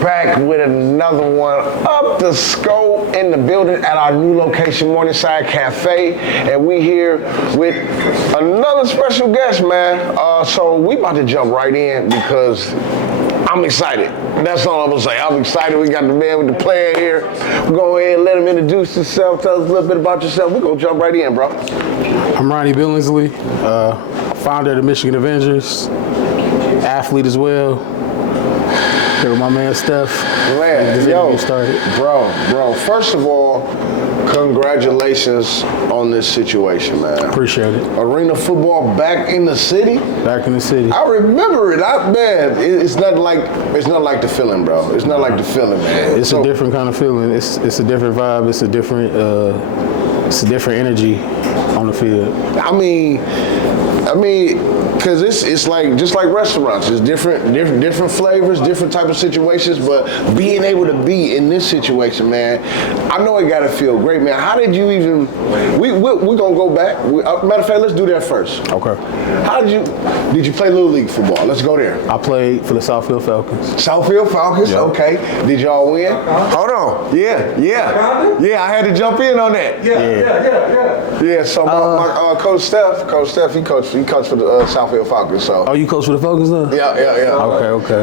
Back with another one, Upthescore in the building at our new location, Morningside Cafe, and we here with another special guest, man. So we about to jump right in because I'm excited. That's all I'm gonna say. I'm excited. We got the man with the plan here. We're go ahead and let him introduce himself. Tell us a little bit about yourself. We're gonna jump right in, bro. I'm Ronnie Billingsley, founder of the Michigan Avengers, athlete as well. Here with my man Steph. Man, yo, bro. First of all, congratulations on this situation, man. Appreciate it. Arena football back in the city. Back in the city. I remember it. It's not like the feeling, bro. It's not like the feeling, man. It's a different kind of feeling. It's a different vibe. It's a different energy on the field. I mean, because it's like just like restaurants. It's different flavors, different type of situations. But being able to be in this situation, man, I know it gotta feel great, man. How did you even? We gonna go back. Matter of fact, let's do that first. Okay. How did you play Little League football? Let's go there. I played for the Southfield Falcons. Southfield Falcons. Yep. Okay. Did y'all win? Hold on. Yeah. I had to jump in on that. Yeah. So my coach Steph, he coached for the Southfield Falcons. So. Oh, you coach for the Falcons now? Yeah.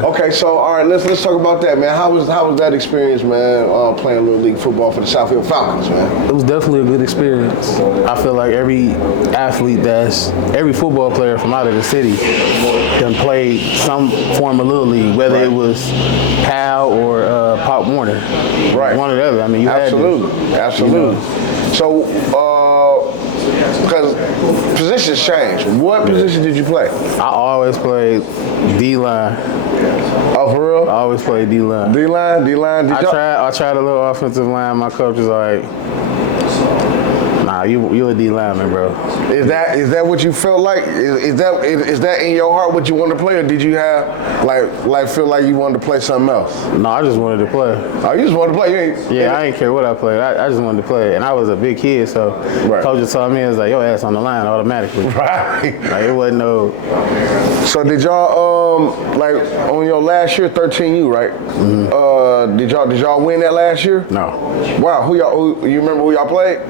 Okay. So all right, let's talk about that, man. How was that experience, man? Playing Little League football for the Southfield Falcons, man. It was definitely a good experience. I feel like every football player from out of the city done played some form of Little League, whether it was PAL or Pop Warner. Right. One or the other. I mean, you absolutely. You know. So, because positions change. What position did you play? I always played D-line. Oh, for real? I always played D-line. D-line. I tried a little offensive line. My coach was like, nah, you a D-lineman, bro. Is that what you felt like? Is that in your heart what you wanted to play, or did you have like feel like you wanted to play something else? No, I just wanted to play. Oh, you just wanted to play? I didn't care what I played. I just wanted to play, and I was a big kid, so coach just told me, it was like, your ass on the line automatically. Right. Like, it wasn't no. So did y'all like on your last year, 13U, right? Mm-hmm. Did y'all win that last year? No. Wow. You remember who y'all played?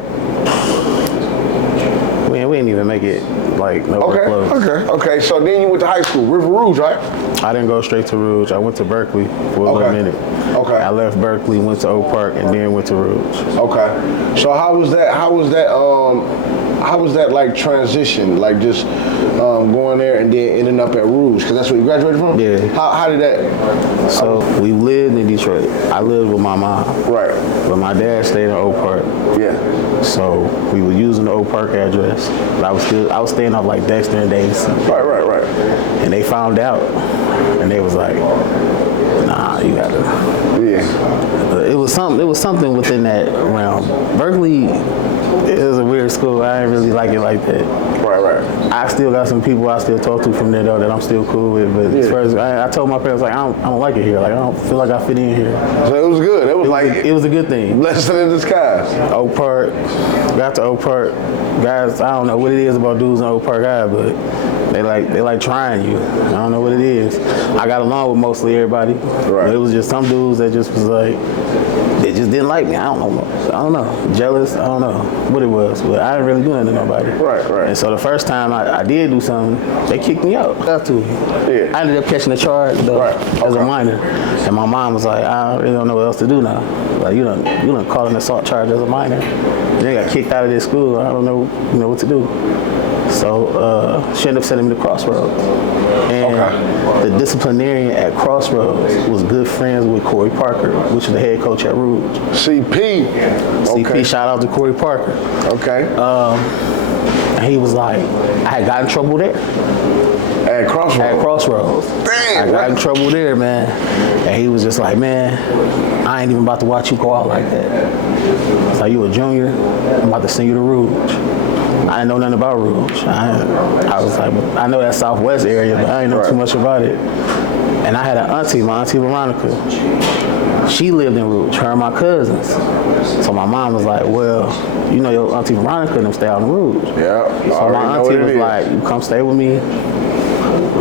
We didn't even make it close. Okay. So then you went to high school, River Rouge, right? I didn't go straight to Rouge. I went to Berkeley for a little minute. Okay. I left Berkeley, went to Oak Park, and then went to Rouge. Okay. So how was that like transition? Like just going there and then ending up at Rouge, because that's where you graduated from? Yeah. How did that? So we lived in Detroit. I lived with my mom. Right. But my dad stayed in Oak Park. Yeah. So we were using the Oak Park address. But I was staying off like Dexter and Davis. Right. And they found out, and they was like, nah, you gotta. Yeah. It was something within that realm. Berkeley is a weird school. I didn't really like it like that. Right. I still got some people I still talk to from there though that I'm still cool with. But as far as I told my parents, like, I don't like it here. Like, I don't feel like I fit in here. So it was good. It was a good thing. Blessing in disguise. Oak Park, got to Oak Park. Guys, I don't know what it is about dudes in Oak Park High, but they like trying you. I don't know what it is. I got along with mostly everybody. Right. But it was just some dudes that just was like, they just didn't like me. I don't know. Jealous. I don't know what it was, but I didn't really do nothing to nobody. Right. And so the first time I did do something, they kicked me out. Yeah. I ended up catching a charge though, as a minor, and my mom was like, I really don't know what else to do now. Like, you done caught an assault charge as a minor. They got kicked out of this school. I don't know what to do. So she ended up sending me to Crossroads. And the disciplinarian at Crossroads was good friends with Corey Parker, which is the head coach at Rouge. CP. CP, shout out to Corey Parker. Okay. And he was like, I had got in trouble there. At Crossroads. Damn. I got in trouble there, man. And he was just like, man, I ain't even about to watch you go out like that. So you a junior, I'm about to send you to Rouge. I didn't know nothing about Rouge. I was like, I know that Southwest area, but I didn't know too much about it. And I had an auntie, my auntie Veronica. She lived in Rouge, her and my cousins. So my mom was like, well, you know your auntie Veronica couldn't stay out in Rouge. Yeah. So my auntie was like, you come stay with me,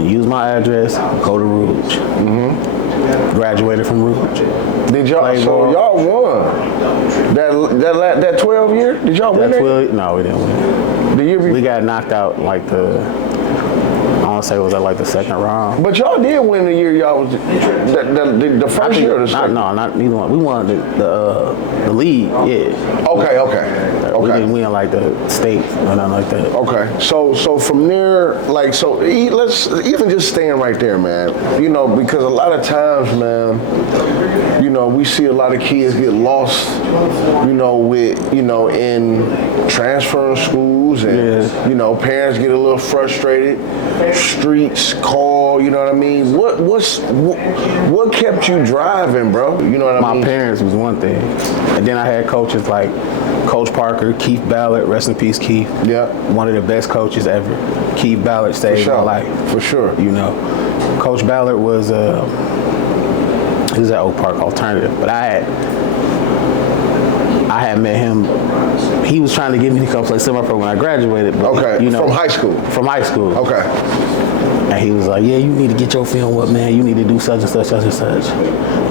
use my address, go to Rouge. Graduated from Rouge. Did y'all, so y'all won that 12 year? Did y'all win that? No, we didn't win. We got knocked out like I want to say it was at like the second round. But y'all did win the year y'all was the first year or the second? No, not neither one. We won the league, yeah. Okay. We didn't win like the state or nothing like that. Okay, so from there, like, so let's even just stand right there, man. You know, because a lot of times, man, you know, we see a lot of kids get lost, you know, in transferring schools, and you know, parents get a little frustrated. Streets call, you know what I mean? What kept you driving, bro? You know what I mean? My parents was one thing, and then I had coaches like Coach Parker, Keith Ballard, rest in peace, Keith. Yeah. One of the best coaches ever. Keith Ballard saved my life. For sure. You know, Coach Ballard was he was at Oak Park Alternative, but I had met him. He was trying to get me to come play semi-pro when I graduated. But, you know, from high school? From high school. Okay. And he was like, yeah, you need to get your film up, man. You need to do such and such, such and such.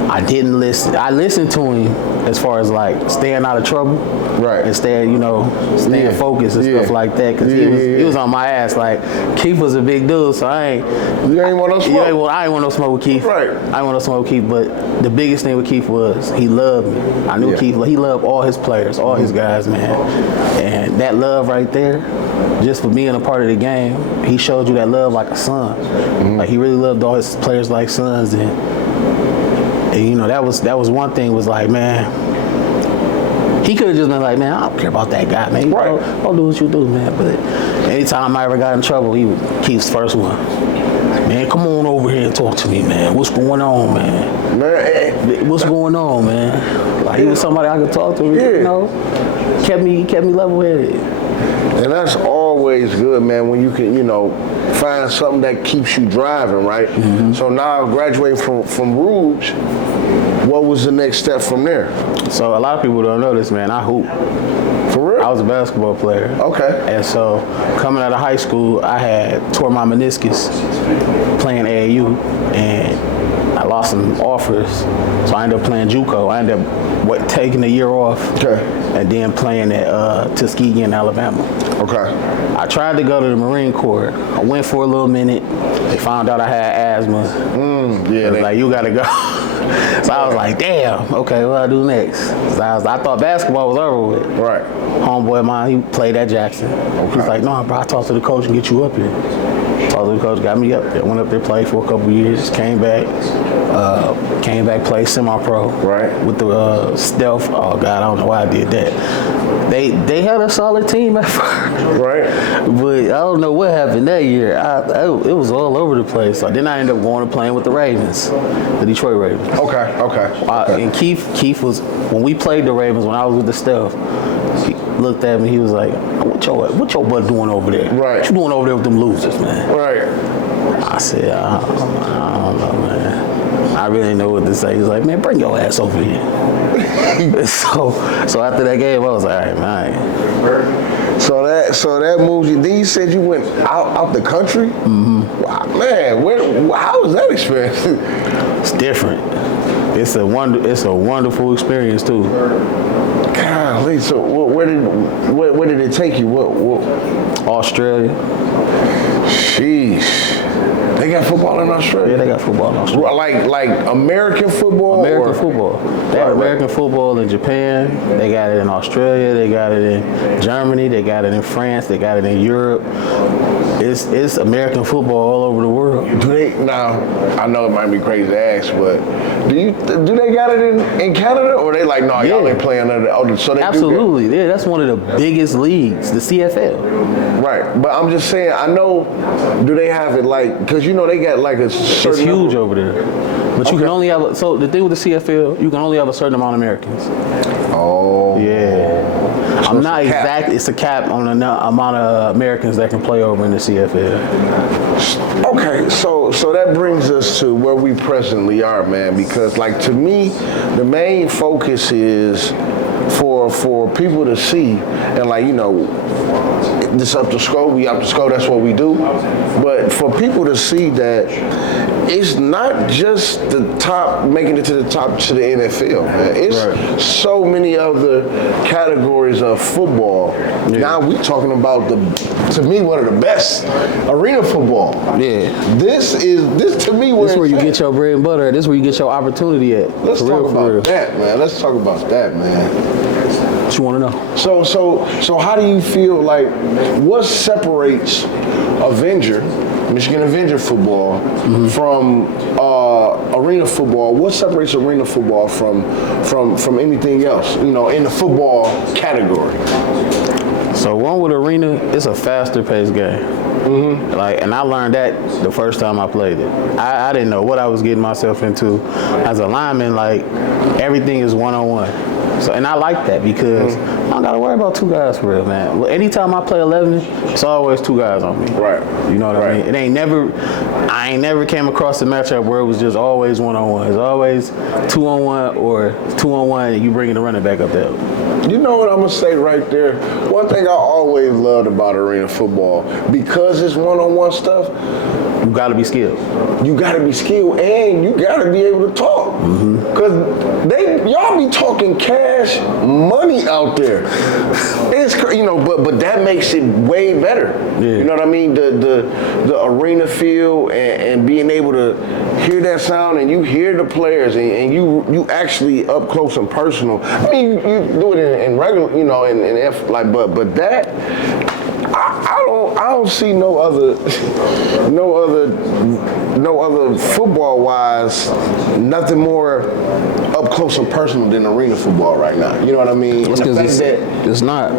I didn't listen. I listened to him as far as like staying out of trouble. Right. And staying focused and stuff like that. Because he was on my ass. Like, Keith was a big dude, so you ain't want no smoke. I ain't want no smoke with Keith. Right. I ain't want no smoke with Keith, but the biggest thing with Keith was he loved me. I knew Keith, he loved all his players, all his guys, man. And that love right there, just for being a part of the game, he showed you that love like a son. Like, he really loved all his players like sons. And you know, that was one thing, was like, man, he could have just been like, man, I don't care about that guy, man. Right. Don't do what you do, man. But anytime I ever got in trouble, he would Keith's first one. Man, come on over here and talk to me, man. What's going on, man? What's going on, man? Like, he was somebody I could talk to, you know? Kept me level-headed. And that's always good, man, when you can, you know, find something that keeps you driving, right? So now, graduating from Rouge, what was the next step from there? So a lot of people don't know this, man. I hoop. For real? I was a basketball player. Okay. And so coming out of high school, I had tore my meniscus playing AAU, and I lost some offers. So I ended up playing JUCO. I ended up taking a year off. Okay. And then playing at Tuskegee in Alabama. Okay. I tried to go to the Marine Corps. I went for a little minute. They found out I had asthma. They was like, you gotta go. So I was like, damn, okay, what do I do next? So I thought basketball was over with. Right. Homeboy of mine, he played at Jackson. Okay. He's like, no, bro, I talked to the coach and get you up here. Talked to the coach, got me up there. Went up there, played for a couple years, came back, played semi-pro. Right. With the Stealth. Oh, God, I don't know why I did that. They had a solid team at first. Right. But I don't know what happened that year. It was all over the place. So then I ended up going and playing with the Ravens, the Detroit Ravens. Okay. And Keith was, when we played the Ravens, when I was with the Stealth, he looked at me, he was like, what your butt doing over there? Right. What you doing over there with them losers, man? Right. I said, I don't know, man. I really didn't know what to say. He was like, man, bring your ass over here. So after that game, I was like, all right, man. So that moves you. Then you said you went out the country? Mm-hmm. Wow, man, how was that experience? It's different. It's a wonderful experience too. Golly, so where did it take you? What? Australia. Sheesh. They got football in Australia? Yeah, they got football in Australia. Like American football? American football. They have American football in Japan. They got it in Australia. They got it in Germany. They got it in France. They got it in Europe. It's American football all over the world. Do they, now, I know it might be crazy to ask, but do they got it in Canada, or they like, no, y'all ain't playing under, so they absolutely, yeah, that's one of the biggest leagues, the CFL. Right, but I'm just saying, I know, do they have it like, because you know they got like a certain It's huge over there. But you can only have, so the thing with the CFL, you can only have a certain amount of Americans. Oh. Yeah. So I'm not exact. It's a cap on the amount of Americans that can play over in the CFL. Okay, so So that brings us to where we presently are, man. Because like to me, the main focus is for people to see and like this Upthescore, we Upthescore, that's what we do. But for people to see that it's not just the top making it to the top to the NFL, man. It's so many other categories of football. Yeah. Now we talking about to me one of the best arena football. Yeah. This to me this is where you get your bread and butter. This is where you get your opportunity at. Let's talk about that, man. Let's talk about that, man. What you want to know? So how do you feel like what separates Michigan Avenger football from arena football? What separates arena football from anything else, in the football category? So one with arena, it's a faster paced game. And I learned that the first time I played it. I didn't know what I was getting myself into. As a lineman, like everything is one-on-one. So, and I like that because I don't gotta worry about two guys for real, man. Anytime I play 11, it's always two guys on me. Right. You know what I mean? I ain't never came across a matchup where it was just always one-on-one. It's always 2-on-1 or 2-on-1 and you bringing the running back up there. You know what I'm gonna say right there? One thing I always loved about arena football, because it's one-on-one stuff, you gotta be skilled. You gotta be skilled and you gotta be able to talk. Cause y'all be talking cash money out there. It's but that makes it way better. Yeah. You know what I mean? The arena feel and being able to hear that sound and you hear the players and you actually up close and personal. I mean you do it in regular, but that I don't see no other football wise, nothing more up close and personal than arena football right now. You know what I mean? It's because it's not.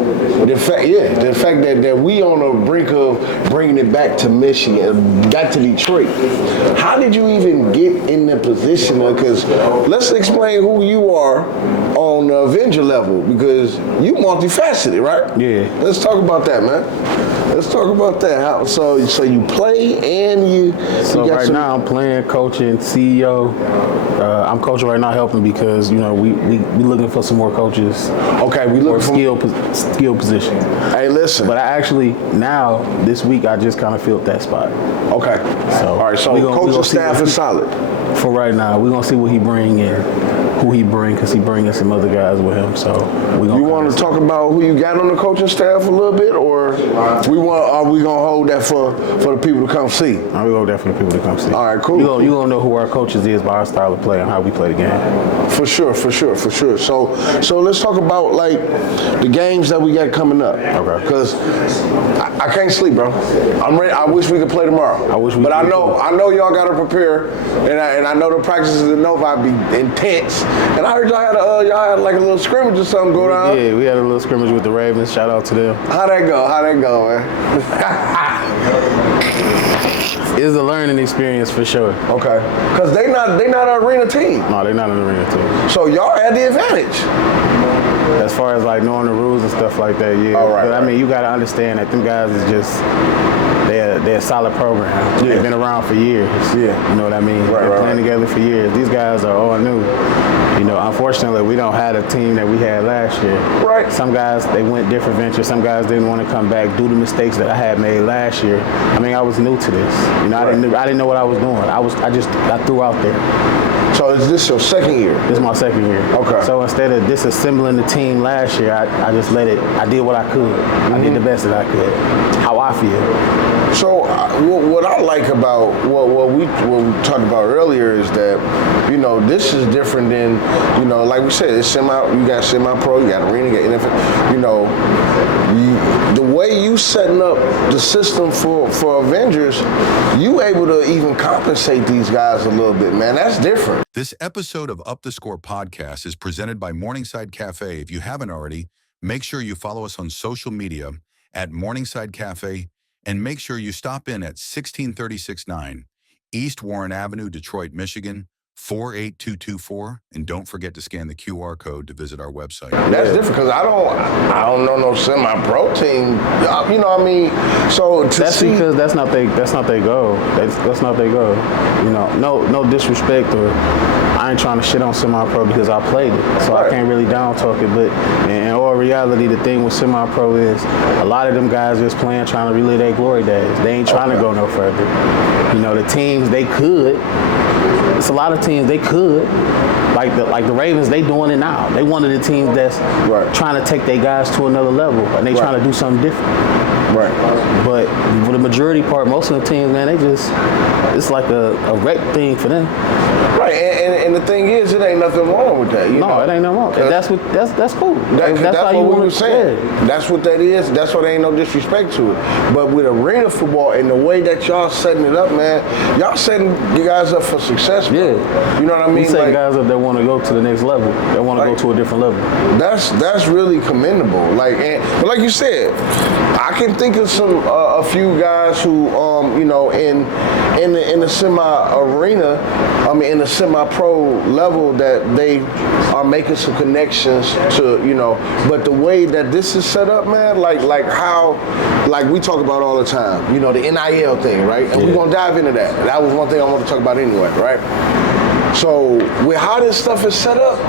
The fact that we on the brink of bringing it back to Michigan, back to Detroit. How did you even get in the position? Because let's explain who you are on the Avenger level, because you multifaceted, right? Yeah. Let's talk about that, man. Let's talk about that. So you play and you. So right now I'm playing, coaching, CEO. I'm coaching right now, helping because we looking for some more coaches. Okay, we looking for skill positions. Hey, listen. But I actually now this week I just kind of filled that spot. Okay. So all right. So coaching staff is solid. For right now, we're gonna see what he bring in. Who he bring, because he bringing some other guys with him. So we gonna. You want to talk about who you got on the coaching staff a little bit, or are we gonna hold that for the people to come see? We hold that for the people to come see. All right, cool. You gonna know who our coaches is by our style of play and how we play the game. For sure. So let's talk about like the games that we got coming up. Okay. Because I can't sleep, bro. I'm ready. I wish we could play tomorrow. But I know y'all gotta prepare, and I know the practices in Novi be intense. And I heard y'all had like a little scrimmage or something go down. Yeah, we had a little scrimmage with the Ravens. Shout out to them. How'd that go, man? It's a learning experience for sure. Okay. Because they not an arena team. No, they're not an arena team. So y'all had the advantage. As far as like knowing the rules and stuff like that, yeah. All right. But I mean, you got to understand that them guys is just they're a solid program. Yeah. They've been around for years. Yeah. You know what I mean? They're playing together for years. These guys are all new. Unfortunately, we don't have a team that we had last year. Right. Some guys, they went different ventures. Some guys didn't want to come back due to mistakes that I had made last year. I mean, I was new to this. I didn't know what I was doing. I threw out there. So is this your second year? This is my second year. Okay. So instead of disassembling the team last year, I just I did what I could. I did the best that I could. How I feel. So what I like about what we talked about earlier is that, this is different than, like we said, it's you got semi-pro, you got arena, you got NFL, the way you setting up the system for Avengers, you able to even compensate these guys a little bit, man. That's different. This episode of Upthescore podcast is presented by Morningside Cafe. If you haven't already, make sure you follow us on social media at Morningside Cafe, and make sure you stop in at 16369 East Warren Avenue, Detroit, Michigan, 48224, and don't forget to scan the QR code to visit our website. That's different because I don't know no semi-pro team. You know what I mean? So that's because that's not their goal. That's not their goal. You know, no disrespect, or I ain't trying to shit on semi-pro because I played it, so I can't really down talk it. But in all reality, the thing with semi-pro is a lot of them guys just playing, trying to relive their glory days. They ain't trying to go no further. You know, the teams they could. It's a lot of teams they could, like the Ravens. They doing it now. They one of the teams that's trying to take their guys to another level, and they trying to do something different. Right. But for the majority part, most of the teams, man, it's like a rec thing for them. Right, and the thing is, it ain't nothing wrong with that. You know? It ain't nothing wrong. That's cool. That's how what we were saying. Yeah. That's what that is. That's why there ain't no disrespect to it. But with arena football and the way that y'all setting it up, man, y'all setting you guys up for success, bro. Yeah. You know what I mean? We set guys up that want to go to the next level. They want to go to a different level. That's really commendable. But like you said, I can think of a few guys who in the semi-arena, in the semi-pro level, that they are making some connections to, but the way that this is set up, man, like we talk about all the time, the NIL thing, right? And we're going to dive into that. That was one thing I want to talk about anyway, right? So with how this stuff is set up,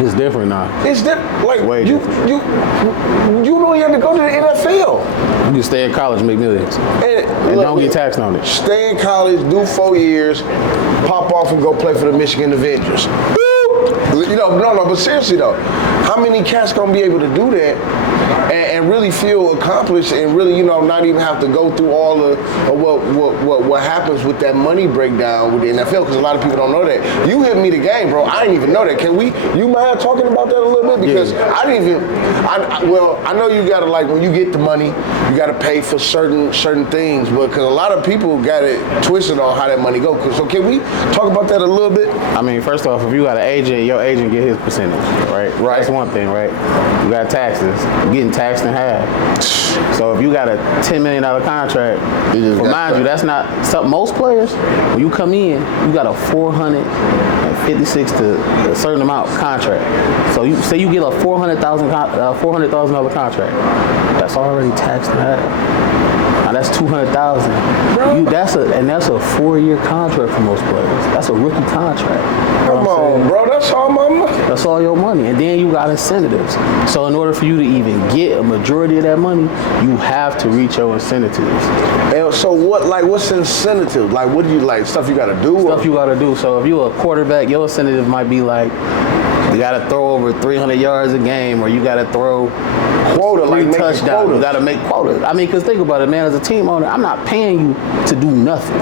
it's different now. It's different. Like way you don't even have to go to the NFL. You can stay in college, make millions, and don't get taxed on it. Stay in college, do 4 years, pop off and go play for the Michigan Avengers. But seriously though, how many cats gonna be able to do that and really feel accomplished and really, not even have to go through all of what happens with that money breakdown with the NFL? Because a lot of people don't know that. You hit me the game, bro. I didn't even know that. You mind talking about that a little bit? Because I didn't even. I know you gotta, like, when you get the money, you gotta pay for certain things, but because a lot of people got it twisted on how that money goes. So can we talk about that a little bit? I mean, first off, if you got an agent, your agent get his percentage, right? That's one thing, right? You got taxes. You're getting taxed in half. So if you got a $10 million contract, mind you, that's not most players. When you come in, you got a $456 to a certain amount contract. So you say you get a $400,000 contract. That's already taxed in half. Now that's $200,000. That's a 4-year contract for most players. That's a rookie contract. Come on, bro. That's all my money. That's all your money, and then you got incentives. So in order for you to even get a majority of that money, you have to reach your incentives. And so what's incentives? Like, what do you stuff you got to do? Stuff you got to do. So if you're a quarterback, your incentive might be like, you got to throw over 300 yards a game, or you got to throw quota, like touchdowns. You got to make quotas. I mean, because think about it, man. As a team owner, I'm not paying you to do nothing.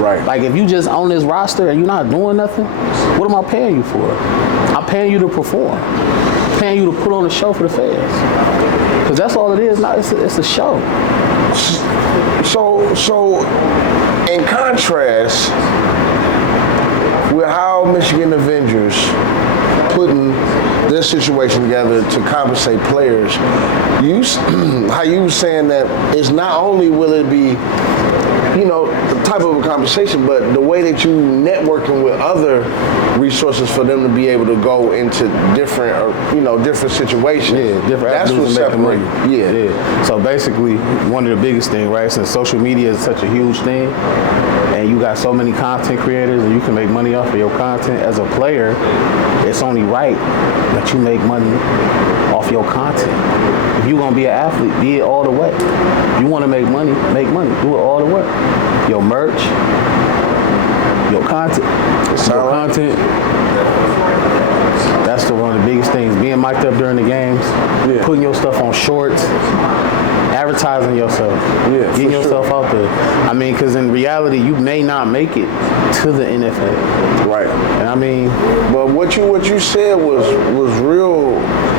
Right. Like, if you just own this roster and you're not doing nothing, what am I paying you for? I'm paying you to perform. I'm paying you to put on a show for the fans. Because that's all it is. Now it's a show. So in contrast with how Michigan Avengers putting this situation together to compensate players, how you were saying that it's not only will it be, the type of a conversation, but the way that you networking with other resources for them to be able to go into different situations. Yeah, different. That's what separates. Yeah. So basically, one of the biggest things, right? Since social media is such a huge thing, and you got so many content creators, and you can make money off of your content as a player, it's only right that you make money off your content. If you're gonna be an athlete, be it all the way. If you want to make money, do it all the way. Your merch, your content. That's one of the biggest things. Being mic'd up during the games, putting your stuff on shorts, advertising yourself, getting yourself out there. I mean, because in reality, you may not make it to the NFL. Right. And I mean, but what you said was real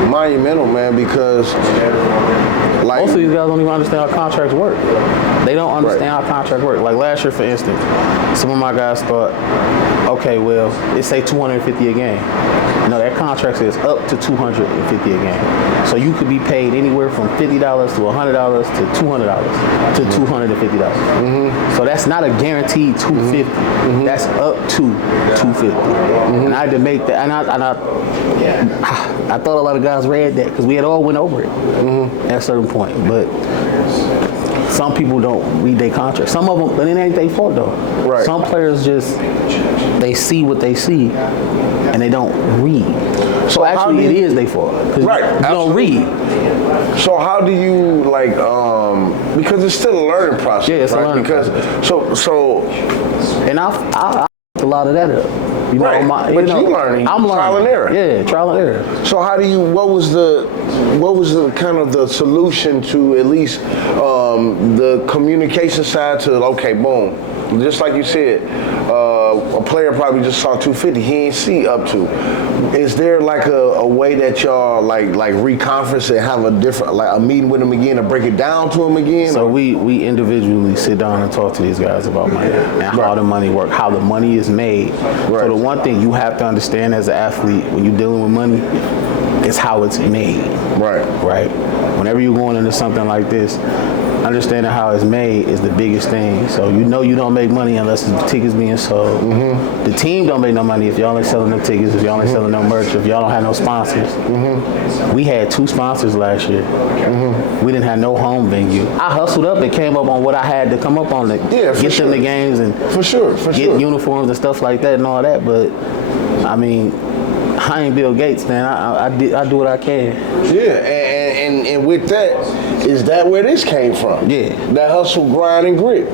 monumental, man, because most of these guys don't even understand how contracts work. They don't understand how contracts work. Like last year, for instance, some of my guys thought, okay, well, it say $250 a game. No, that contract says up to $250 a game. So you could be paid anywhere from $50 to $100 to $200 to $250. So that's not a guaranteed $250. That's up to $250. And I had to make that, and I thought a lot of guys read that because we had all went over it at a certain point. But some people don't read their contract. Some of them, but it ain't their fault though. Right. Some players just, they see what they see and they don't read. So actually it is their fault. Right. You don't read. So how do you like, because it's still a learning process. Yeah, it's a learning process. And I a lot of that up. You know, Right. But you learning. I'm learning. Trial and error. Yeah, trial and error. So how do you? What was the kind of the solution to at least the communication side to okay, boom, just like you said, a player probably just saw 250, he ain't see up to. Is there like a way that y'all like reconference and have a different like a meeting with them again to break it down to them again? So we individually sit down and talk to these guys about money and how the money works, how the money is made. Right. So the one thing you have to understand as an athlete when you're dealing with money is how it's made. Right. Right. Whenever you're going into something like this, understanding how it's made is the biggest thing. So you know you don't make money unless the tickets being sold. The team don't make no money if y'all ain't selling no tickets, if y'all ain't selling no merch, if y'all don't have no sponsors. We had 2 sponsors last year. We didn't have no home venue. I hustled up and came up on what I had to come up on to get them the games and for sure. Get uniforms and stuff like that and all that. But I mean, I ain't Bill Gates, man. I do what I can. Yeah, and with that, is that where this came from? Yeah. That hustle, grind, and grit.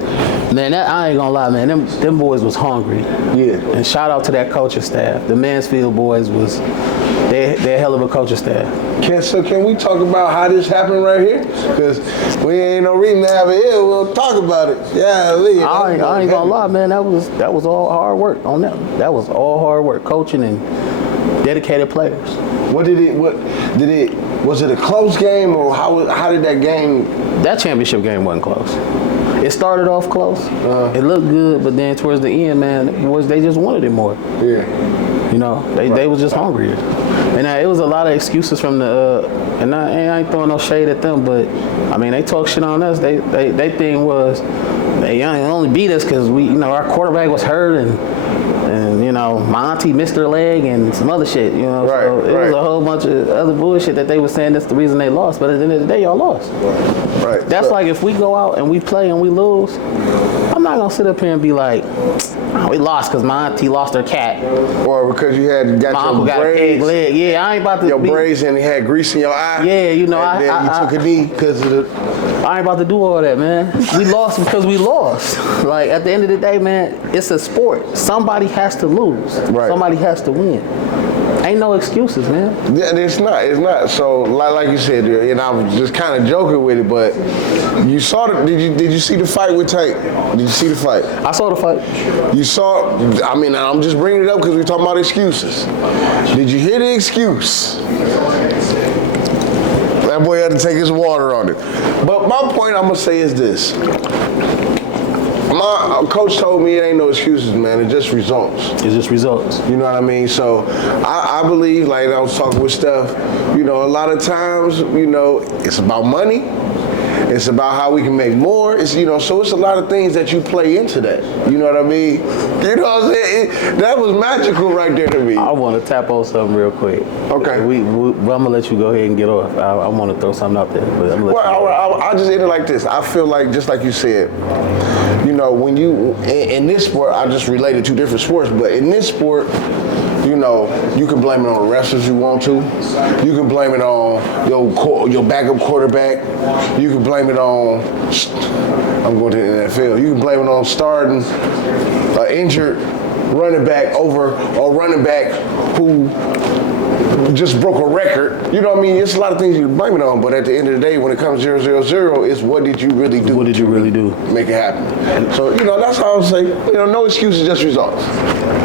Man, I ain't gonna lie, man. Them boys was hungry. Yeah. And shout out to that coaching staff. The Mansfield boys they're a hell of a coaching staff. Can we talk about how this happened right here? Because we ain't no reason to have it here. We'll talk about it. Yeah, I ain't gonna lie, man. That was all hard work on them. That was all hard work, coaching and dedicated players. Was it a close game or how did that game? That championship game wasn't close. It started off close. It looked good, but then towards the end, man, they just wanted it more. Yeah. You know, they was just hungrier. And it was a lot of excuses from the, and I ain't throwing no shade at them, but I mean, they talk shit on us. They thing was, they only beat us because our quarterback was hurt and you know, my auntie missed her leg and some other shit, you know. Right, so it was a whole bunch of other bullshit that they were saying that's the reason they lost. But at the end of the day, y'all lost. Right. That's like if we go out and we play and we lose, I'm not gonna sit up here and be like, oh, we lost because my auntie lost her cat. Or because you got my your uncle got a peg leg. Yeah, I ain't about to your braids and you had grease in your eye. Yeah, you know, and then you took a knee because of the. I ain't about to do all that, man. We lost because we lost. Like, at the end of the day, man, it's a sport. Somebody has to lose. Right. Somebody has to win. Ain't no excuses, man. Yeah, it's not. So, like you said, and I was just kind of joking with it, but you saw did you see the fight with Tank? Did you see the fight? I saw the fight. You saw, I mean, I'm just bringing it up because we're talking about excuses. Did you hear the excuse? That boy had to take his water on it. But my point I'm going to say is this. My coach told me it ain't no excuses, man. It's just results. It's just results. You know what I mean? So I believe, like I was talking with Steph, you know, a lot of times, you know, it's about money. It's about how we can make more. It's, you know, so it's a lot of things that you play into that. You know what I mean? You know what I'm saying? That was magical right there to me. I want to tap on something real quick. Okay. I'm going to let you go ahead and get off. I want to throw something out there. But I'll just end it like this. I feel like, just like you said, you know, when you, in this sport, I just related to different sports, but in this sport, you know, you can blame it on the refs if you want to. You can blame it on your backup quarterback. You can blame it on, I'm going to the NFL. You can blame it on starting an injured running back over a running back who just broke a record. You know what I mean? It's a lot of things you can blame it on, but at the end of the day, when it comes 0-0-0, it's what did you really do? What did you really do? Make it happen. So, you know, that's how I would say, you know, no excuses, just results.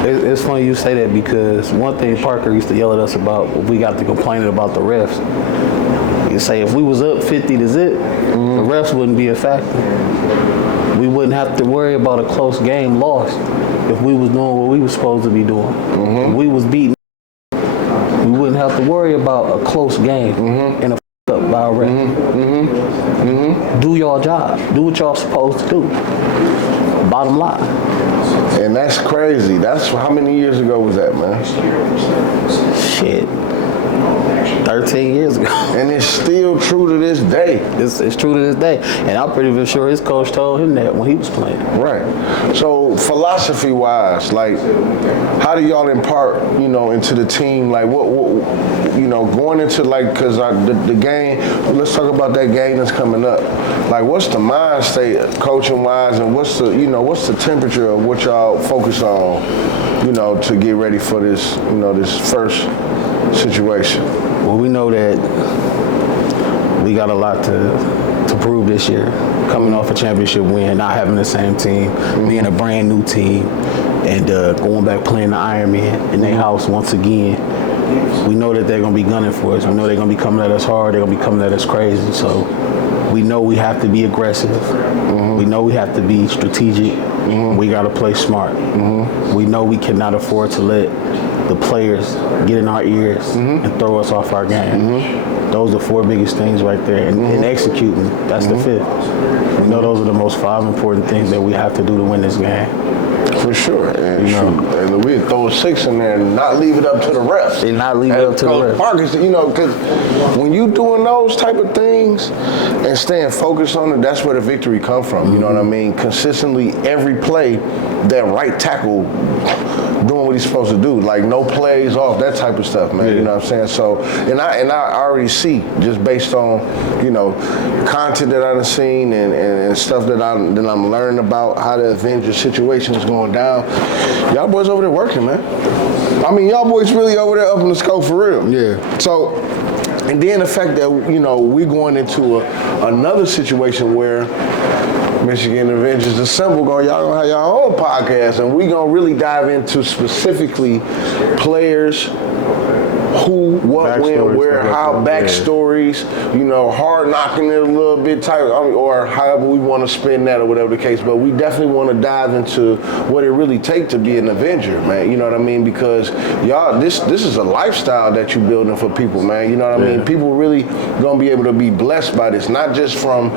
It's funny you say that because one thing Parker used to yell at us about when we got to complaining about the refs, he'd say if we was up 50 to zip, the refs wouldn't be a factor. We wouldn't have to worry about a close game lost if we was doing what we was supposed to be doing. If we was beating, we wouldn't have to worry about a close game and a up by a ref. Do your your job. Do what y'all supposed to do. Bottom line. And that's crazy. That's how many years ago was that, man? Shit. 13 years ago. And it's still true to this day. It's true to this day. And I'm pretty sure his coach told him that when he was playing. Right. So philosophy-wise, like, how do y'all impart, into the team? Like, what going into, like, because the game, let's talk about that game that's coming up. Like, what's the mind state coaching-wise, and what's the temperature of what y'all focus on, to get ready for this, this first situation? Well, we know that we got a lot to prove this year. Coming off a championship win, not having the same team, being a brand new team, and going back playing the Ironman in their house once again. We know that they're going to be gunning for us. We know they're going to be coming at us hard. They're going to be coming at us crazy. So we know we have to be aggressive. We know we have to be strategic. We got to play smart. We know we cannot afford to let the players get in our ears and throw us off our game. Those are 4 biggest things right there. And executing, that's the 5th. We know those are the most 5 important things that we have to do to win this game. For sure. And and we throw a 6 in there and not leave it up to the refs. And not leave it up to the refs. Marcus, because when you doing those type of things and staying focused on it, that's where the victory come from. You know what I mean? Consistently, every play, that right tackle doing what he's supposed to do, like no plays off, that type of stuff, man. You know what I'm saying? So, and I already see, just based on, content that I've seen and stuff that I'm learning about how the Avengers situation is going down. Y'all boys over there working, man. I mean, y'all boys really over there up in the scope for real. Yeah. So, and then the fact that, we're going into another situation where Michigan Avengers Assemble, y'all gonna have your own podcast, and we gonna really dive into specifically players, who, what, when, where, how, backstories, hard knocking it a little bit tight, or however we want to spin that or whatever the case. But we definitely want to dive into what it really takes to be an Avenger, man. You know what I mean? Because y'all, this is a lifestyle that you building for people, man. You know what I mean? People really gonna be able to be blessed by this, not just from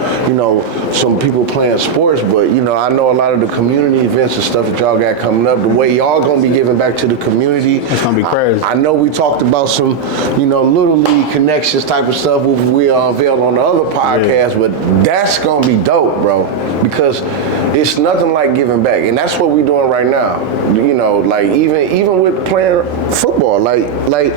some people playing sports, but I know a lot of the community events and stuff that y'all got coming up. The way y'all gonna be giving back to the community, it's gonna be crazy. I know we talked about some, little league connections type of stuff we unveiled on the other podcast, but that's gonna be dope, bro, because it's nothing like giving back, and that's what we're doing right now. Like even with playing football, like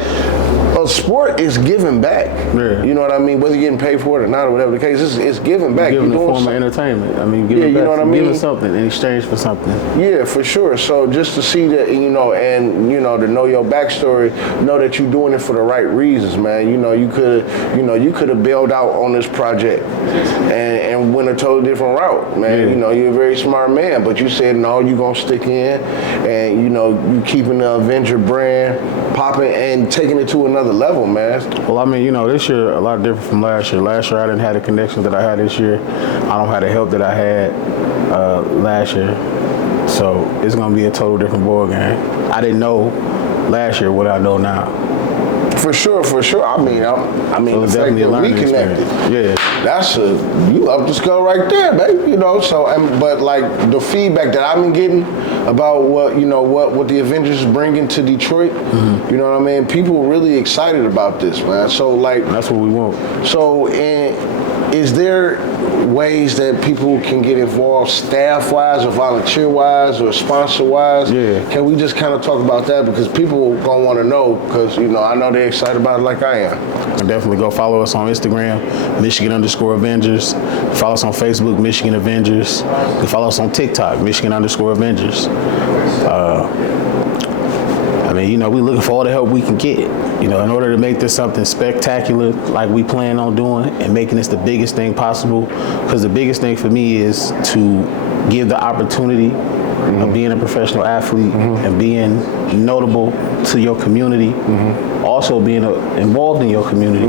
a sport is giving back. Yeah. You know what I mean? Whether you're getting paid for it or not, or whatever the case, it's giving back. Giving the form of entertainment. I mean, giving back, giving something in exchange for something. Yeah, for sure. So just to see that, and to know your backstory, know that you're doing it for the right reasons, man. You could have bailed out on this project and went a totally different route, man. Yeah. You're a very smart man, but you said no, you're gonna stick in, and you keeping the Avenger brand popping and taking it to another level, man. Well, I mean, this year a lot different from last year. Last year I didn't have the connections that I had this year. I don't have the help that I had last year. So it's gonna be a total different ball game. I didn't know last year what I know now. For sure. I mean, so the fact that we connected, that's you up the skull right there, baby. So, but like the feedback that I've been getting about what the Avengers is bringing to Detroit, you know what I mean? People really excited about this, man. So like, that's what we want. So, is there ways that people can get involved staff-wise or volunteer-wise or sponsor-wise? Yeah. Can we just kind of talk about that? Because people gonna want to know, because, I know they're excited about it like I am. Definitely go follow us on Instagram, Michigan_Avengers. Follow us on Facebook, Michigan Avengers. And follow us on TikTok, Michigan_Avengers. We're looking for all the help we can get. In order to make this something spectacular, like we plan on doing, and making this the biggest thing possible. Because the biggest thing for me is to give the opportunity of being a professional athlete and being notable to your community also being involved in your community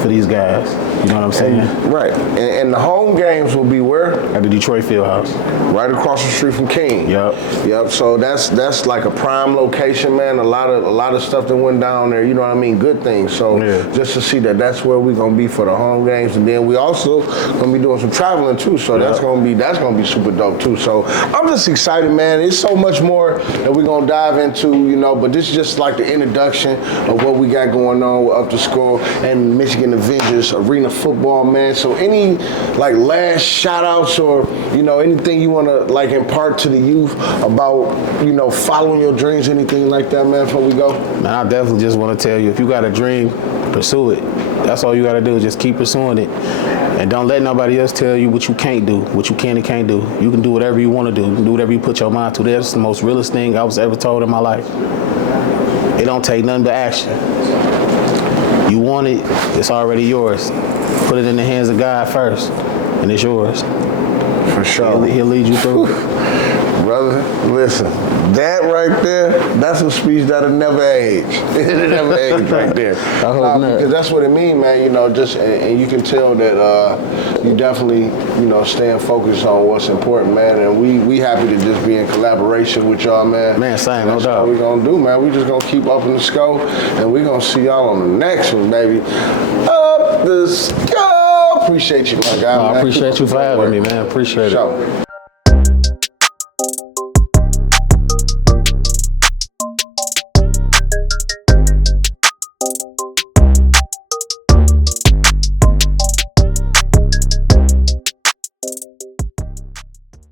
for these guys. You know what I'm saying? Right. And the home games will be where? At the Detroit Fieldhouse. Right across the street from King. Yep. So that's like a prime location, man. A lot of stuff that went down there. You know what I mean? Good things. So just to see that's where we're gonna be for the home games, and then we also gonna be doing some traveling too. So that's gonna be super dope too. So I'm just excited, man. It's so much more that we're gonna dive into, you know. But this is just like the introduction of what we got going on with Upthescore and Michigan Avengers Arena Football, man. So any like last shout outs or, you know, anything you want to like impart to the youth about, you know, following your dreams, anything like that, man, before we go? Man, I definitely just want to tell you, if you got a dream, pursue it. That's all you got to do, just keep pursuing it. And don't let nobody else tell you what you can't do, what you can and can't do. You can do whatever you want to do. You can do whatever you put your mind to. That's the most realest thing I was ever told in my life. It don't take nothing but action. You want it, it's already yours. Put it in the hands of God first, and it's yours. For sure. He'll lead you through. Brother, listen, that right there, that's a speech that'll never age. It'll never age right there. I hope not. Because that's what it means, man, you know, just, and you can tell that you definitely, you know, staying focused on what's important, man, and we happy to just be in collaboration with y'all, man. Man, same, no doubt. That's what we gonna do, man. We just gonna keep up in the scope, and we gonna see y'all on the next one, baby. Up the scope! Appreciate you, my guy. I appreciate you for having me, man. Appreciate it.